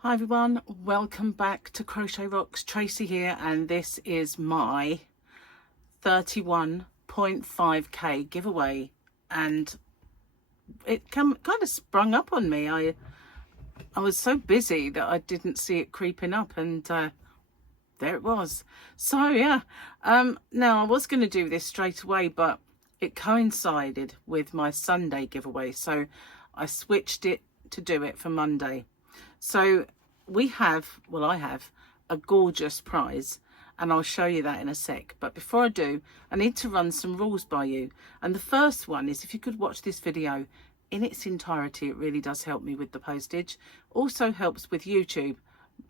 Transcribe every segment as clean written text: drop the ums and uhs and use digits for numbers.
Hi everyone, welcome back to Crochet Rocks. Tracy here, and this is my 31.5k giveaway, and it kind of sprung up on me. I was so busy that I didn't see it creeping up, and there it was. So yeah, now I was going to do this straight away, but it coincided with my Sunday giveaway, so I switched it to do it for Monday. So I have a gorgeous prize, and I'll show you that in a sec. But before I do, I need to run some rules by you. And the first one is, if you could watch this video in its entirety, it really does help me with the postage. Also helps with YouTube,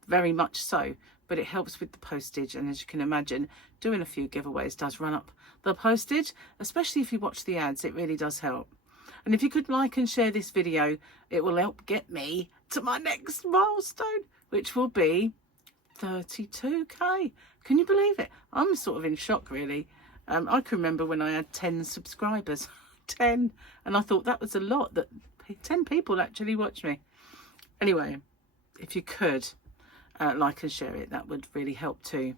very much so, but it helps with the postage. And as you can imagine, doing a few giveaways does run up the postage, especially if you watch the ads. It really does help. And if you could like and share this video, it will help get me to my next milestone, which will be 32k. Can you believe it? I'm sort of in shock, really. I can remember when I had 10 subscribers, 10, and I thought that was a lot, that 10 people actually watch me. Anyway, if you could like and share it, that would really help too.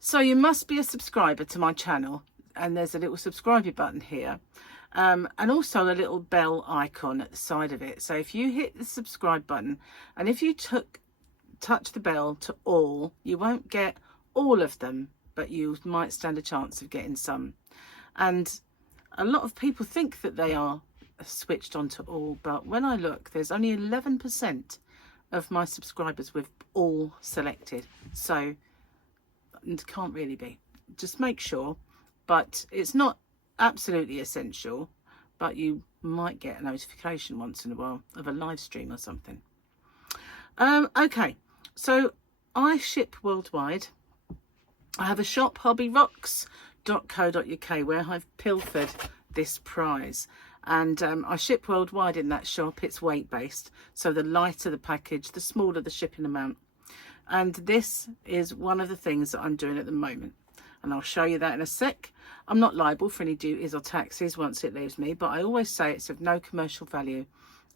So you must be a subscriber to my channel, and there's a little subscribe button here. And also a little bell icon at the side of it. So if you hit the subscribe button, and if you touch the bell to all, you won't get all of them, but you might stand a chance of getting some. And a lot of people think that they are switched on to all, but when I look, there's only 11% of my subscribers with all selected. So it can't really be. Just make sure, but it's not absolutely essential, but you might get a notification once in a while of a live stream or something. Okay, so I ship worldwide. I have a shop, hobbyrocks.co.uk, where I've pilfered this prize, and I ship worldwide in that shop. It's weight based, so the lighter the package, the smaller the shipping amount. And this is one of the things that I'm doing at the moment, and I'll show you that in a sec. I'm not liable for any duties or taxes once it leaves me, but I always say it's of no commercial value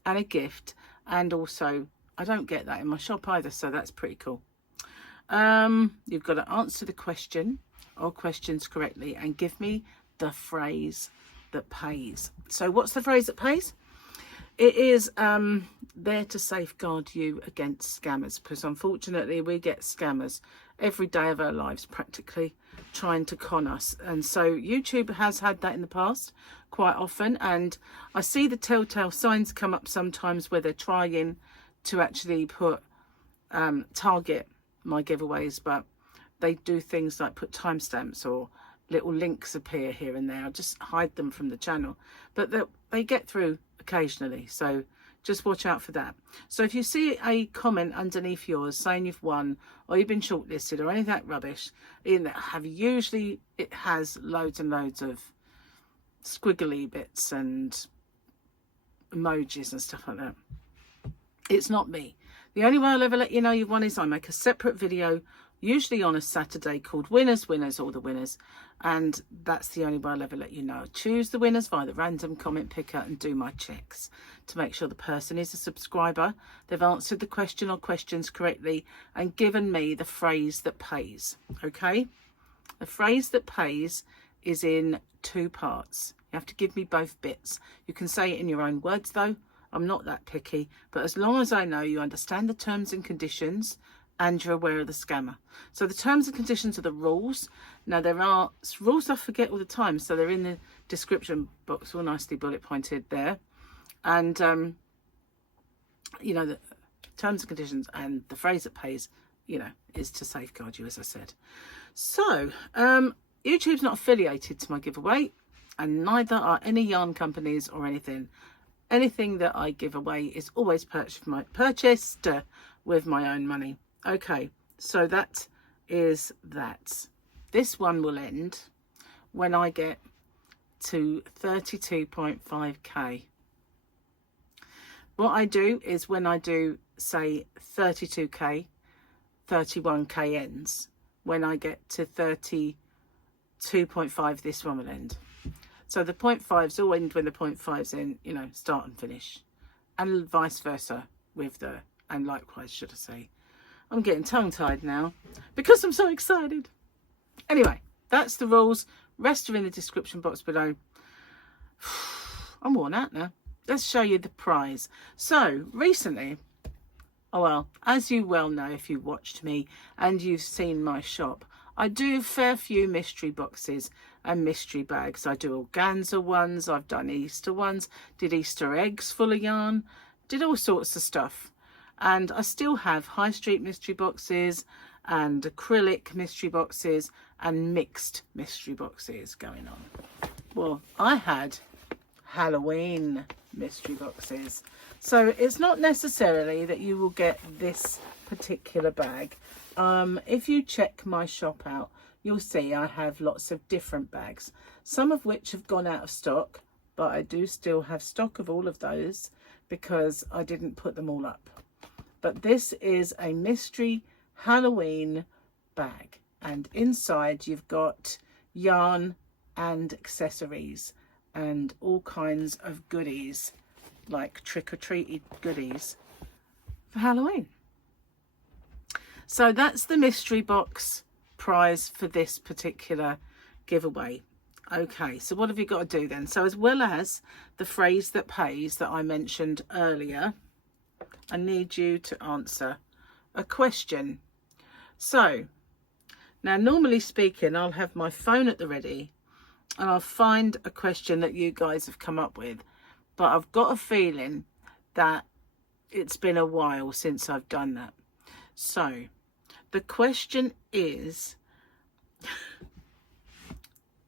and a gift. And also, I don't get that in my shop either, so that's pretty cool. You've got to answer the question or questions correctly and give me the phrase that pays. So what's the phrase that pays? It is there to safeguard you against scammers, because unfortunately we get scammers every day of our lives practically trying to con us. And so YouTube has had that in the past quite often, and I see the telltale signs come up sometimes where they're trying to actually put target my giveaways, but they do things like put timestamps or little links appear here and there. I just hide them from the channel, but they get through occasionally, so just watch out for that. So if you see a comment underneath yours saying you've won or you've been shortlisted or any of that rubbish, it has loads and loads of squiggly bits and emojis and stuff like that. It's not me. The only way I'll ever let you know you've won is I make a separate video, usually on a Saturday, called Winners, All the Winners. And that's the only way I'll ever let you know. Choose the winners via the random comment picker and do my checks to make sure the person is a subscriber, they've answered the question or questions correctly, and given me the phrase that pays. Okay? The phrase that pays is in 2 parts. You have to give me both bits. You can say it in your own words though. I'm not that picky, but as long as I know you understand the terms and conditions and you're aware of the scammer. So the terms and conditions are the rules. Now there are rules I forget all the time, so they're in the description box, all nicely bullet pointed there. And you know, the terms and conditions and the phrase that pays, you know, is to safeguard you, as I said. So YouTube's not affiliated to my giveaway, and neither are any yarn companies or anything. Anything that I give away is always purchased with my own money. Okay, so that is that. This one will end when I get to 32.5k. What I do is, when I do say 32k, 31k ends. When I get to 32.5, this one will end. So the 0.5s all end when the 0.5s in, you know, start and finish, and vice versa with the and likewise, should I say. I'm getting tongue-tied now because I'm so excited. Anyway, that's the rules. Rest are in the description box below. I'm worn out now. Let's show you the prize. So recently, oh well, as you well know if you watched me and you've seen my shop, I do a fair few mystery boxes and mystery bags. I do organza ones, I've done Easter ones, did Easter eggs full of yarn, did all sorts of stuff. And I still have high street mystery boxes and acrylic mystery boxes and mixed mystery boxes going on. Well, I had Halloween mystery boxes. So it's not necessarily that you will get this particular bag. If you check my shop out, you'll see I have lots of different bags, some of which have gone out of stock, but I do still have stock of all of those because I didn't put them all up. But this is a mystery Halloween bag, and inside you've got yarn and accessories and all kinds of goodies, like trick-or-treaty goodies for Halloween. So that's the mystery box prize for this particular giveaway. Okay, so what have you got to do then? So as well as the phrase that pays that I mentioned earlier, I need you to answer a question. So now, normally speaking, I'll have my phone at the ready and I'll find a question that you guys have come up with, but I've got a feeling that it's been a while since I've done that. So the question is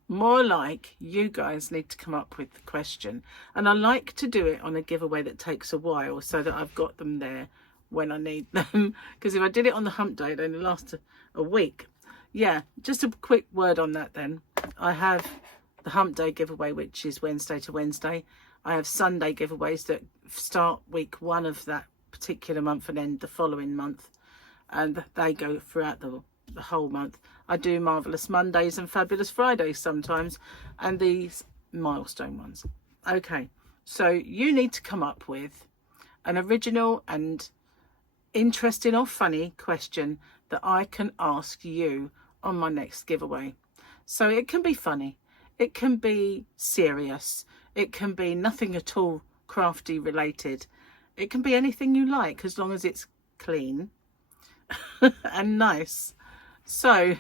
more like you guys need to come up with the question, and I like to do it on a giveaway that takes a while so that I've got them there when I need them, because if I did it on the hump day it only lasts a week. Yeah, just a quick word on that then. I have the hump day giveaway, which is Wednesday to Wednesday. I have Sunday giveaways that start week 1 of that particular month and end the following month, and they go throughout the whole month. I do Marvellous Mondays and Fabulous Fridays sometimes, and these milestone ones. Okay, so you need to come up with an original and interesting or funny question that I can ask you on my next giveaway. So it can be funny, it can be serious, it can be nothing at all crafty related, it can be anything you like as long as it's clean and nice. So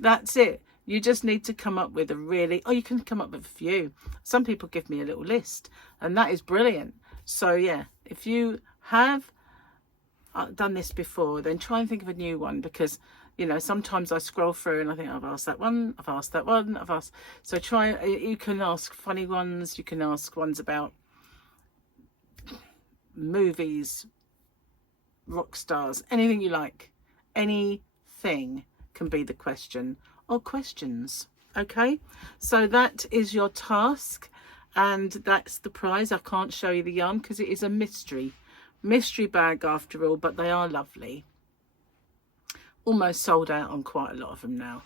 that's it. You just need to come up with a really, you can come up with a few. Some people give me a little list and that is brilliant. So yeah, if you have done this before, then try and think of a new one, because you know, sometimes I scroll through and I think I've asked that one, I've asked that one, I've asked. So try, you can ask funny ones, you can ask ones about movies, rock stars, anything you like. Anything can be the question or questions. Okay, so that is your task and that's the prize. I can't show you the yarn because it is a mystery bag after all, but they are lovely. Almost sold out on quite a lot of them now,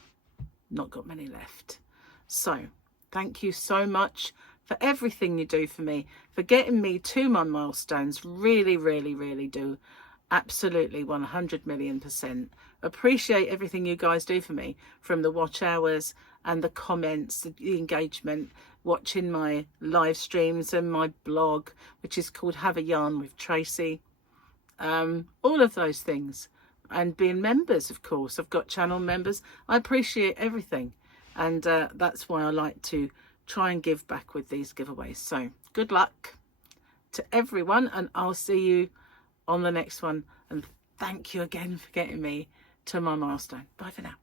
not got many left. So thank you so much for everything you do for me, for getting me to my milestones. Really, really, really do. Absolutely 100,000,000% appreciate everything you guys do for me, from the watch hours and the comments, the engagement, watching my live streams and my blog, which is called Have a Yarn with Tracy, all of those things, and being members, of course. I've got channel members. I appreciate everything, and that's why I like to try and give back with these giveaways. So good luck to everyone, and I'll see you on the next one, and thank you again for getting me to my milestone. Bye for now.